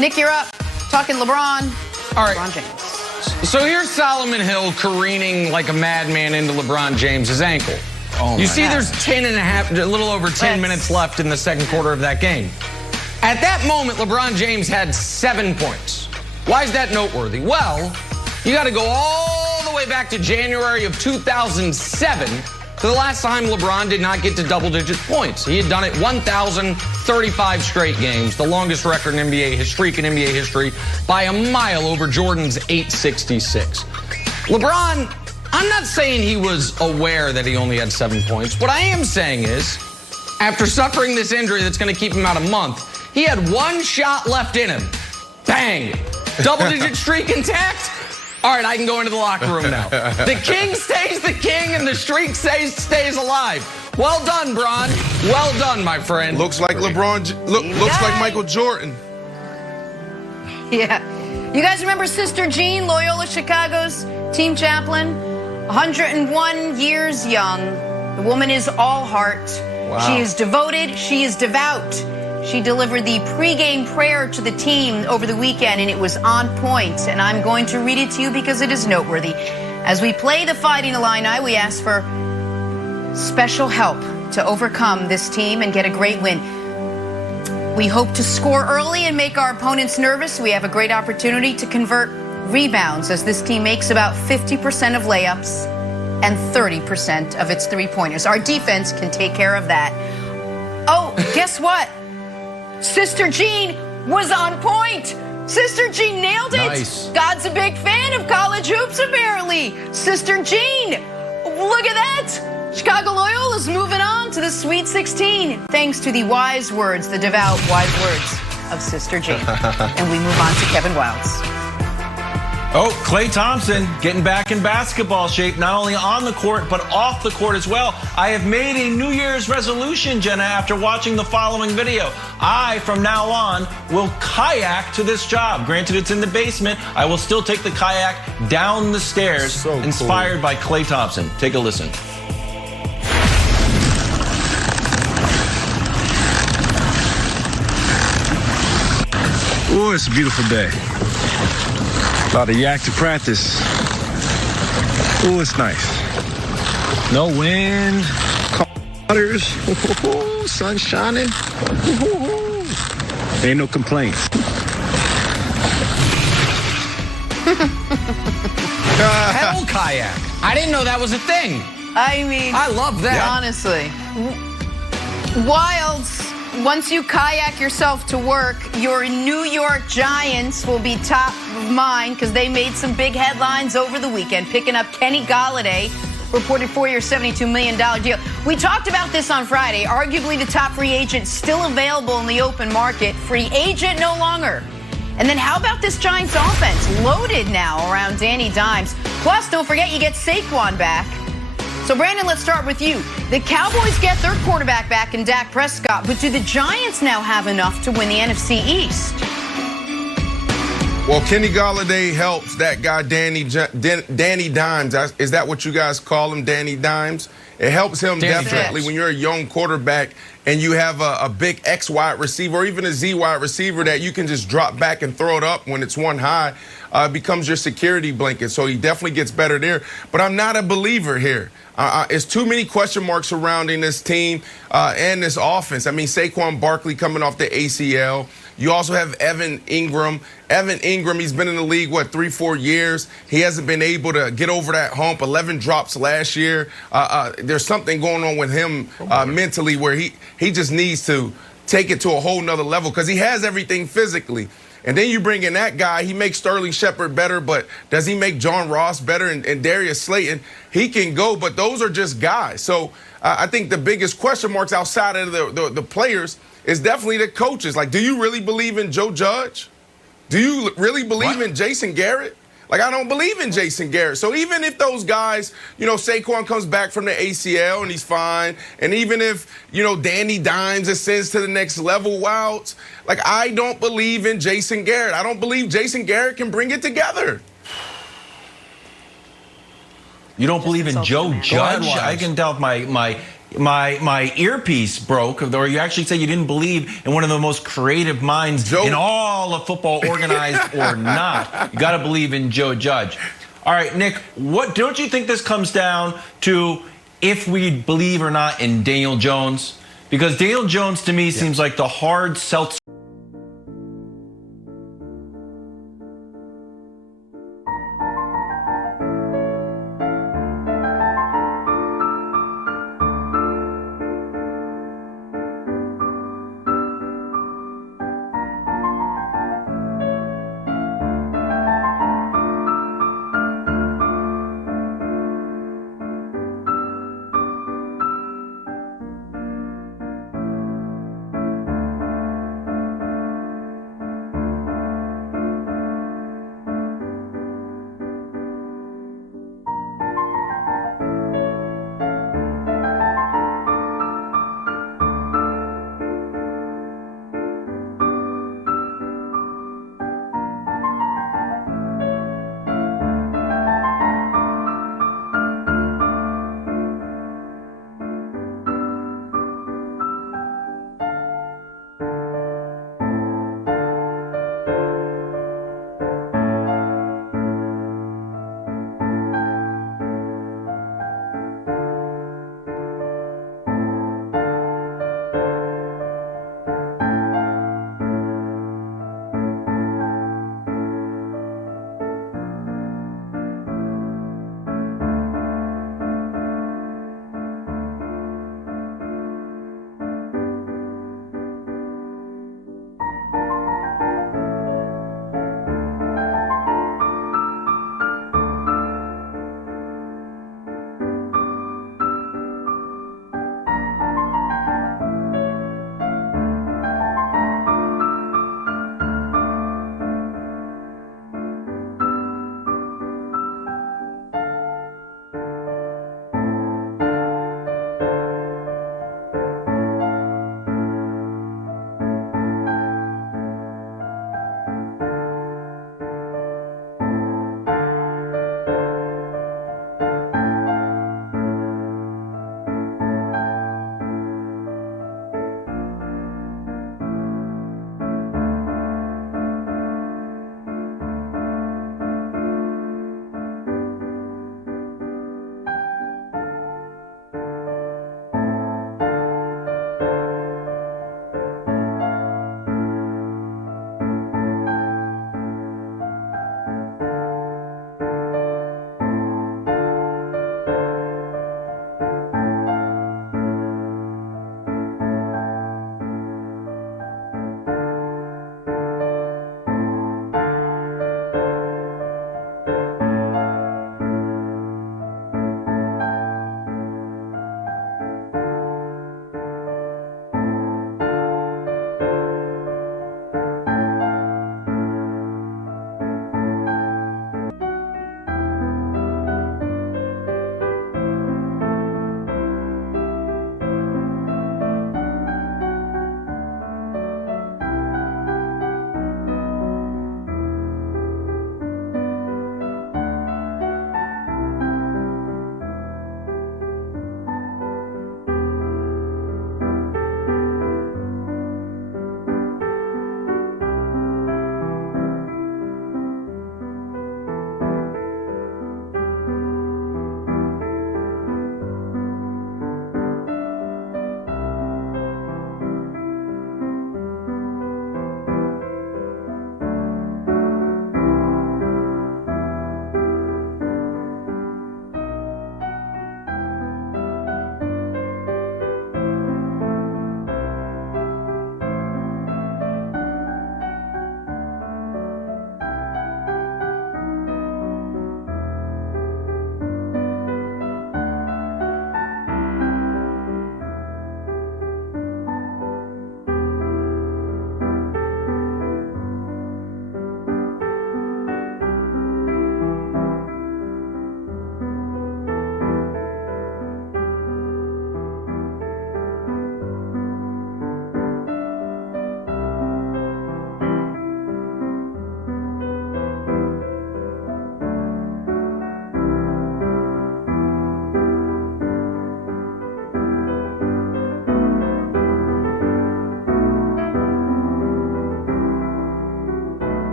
Nick, you're up. Talking LeBron. All right. LeBron James. So here's Solomon Hill careening like a madman into LeBron James's ankle. You see there's 10 and a half, a little over 10 minutes left in the second quarter of that game. At that moment, LeBron James had 7 points. Why is that noteworthy? Well, you got to go all the way back to January of 2007 to the last time LeBron did not get to double-digit points. He had done it 1,035 straight games, the longest record in NBA streak in NBA history, by a mile over Jordan's 866. LeBron, I'm not saying he was aware that he only had 7 points. What I am saying is, after suffering this injury that's going to keep him out a month, he had one shot left in him. Bang! Double-digit streak intact? All right, I can go into the locker room now. The king stays the king and the streak stays alive. Well done, Bron. Well done, my friend. Looks like LeBron, looks like Michael Jordan. Yeah. You guys remember Sister Jean, Loyola, Chicago's team chaplain? 101 years young. The woman is all heart. Wow. She is devoted. She is devout. She delivered the pregame prayer to the team over the weekend, and it was on point. And I'm going to read it to you because it is noteworthy. As we play the Fighting Illini, we ask for special help to overcome this team and get a great win. We hope to score early and make our opponents nervous. We have a great opportunity to convert rebounds, as this team makes about 50% of layups and 30% of its three-pointers. Our defense can take care of that. Oh, guess what? Sister Jean was on point. Sister Jean nailed it. Nice. God's a big fan of college hoops, apparently. Sister Jean, look at that. Chicago Loyola's moving on to the Sweet 16, thanks to the wise words, the devout wise words of Sister Jean. And we move on to Kevin Wildes. Oh, Klay Thompson getting back in basketball shape, not only on the court, but off the court as well. I have made a New Year's resolution, Jenna, after watching the following video. I, from now on, will kayak to this job. Granted, it's in the basement. I will still take the kayak down the stairs, So inspired by Klay Thompson. Take a listen. Oh, it's a beautiful day. About a yak to practice. Oh, it's nice. No wind, waters, sun shining. Ain't no complaints. Hell kayak. I didn't know that was a thing. I mean, I love that. Honestly. Wildes, once you kayak yourself to work, your New York Giants will be top of mind because they made some big headlines over the weekend, picking up Kenny Golladay, reported 4-year, $72 million deal. We talked about this on Friday. Arguably the top free agent still available in the open market. Free agent no longer. And then how about this Giants offense? Loaded now around Danny Dimes. Plus, don't forget you get Saquon back. So, Brandon, let's start with you. The Cowboys get their quarterback back in Dak Prescott, but do the Giants now have enough to win the NFC East? Well, Kenny Golladay helps that guy, Danny Dimes. Is that what you guys call him, Danny Dimes? It helps him definitely when you're a young quarterback and you have a big X wide receiver or even a Z wide receiver that you can just drop back and throw it up when it's one high. Becomes your security blanket. So he definitely gets better there. But I'm not a believer here. It's too many question marks surrounding this team and this offense. I mean, Saquon Barkley coming off the ACL. You also have Evan Ingram. Evan Ingram, he's been in the league, 3-4 years. He hasn't been able to get over that hump. 11 drops last year. There's something going on with him mentally where he just needs to take it to a whole nother level because he has everything physically. And then you bring in that guy, he makes Sterling Shepard better, but does he make John Ross better and Darius Slayton? He can go, but those are just guys. So I think the biggest question marks outside of the players is definitely the coaches. Like, do you really believe in Joe Judge? Do you really believe in Jason Garrett? Like, I don't believe in Jason Garrett. So even if those guys, Saquon comes back from the ACL and he's fine, and even if, Danny Dimes ascends to the next level, Wildes, like, I don't believe in Jason Garrett. I don't believe Jason Garrett can bring it together. You don't believe in Joe Judge? I can tell my my earpiece broke, or you actually said you didn't believe in one of the most creative minds in all of football, organized or not. You got to believe in Joe Judge. All right, Nick, what don't you think this comes down to, if we believe or not in Daniel Jones? Because Daniel Jones to me seems like the hard seltzer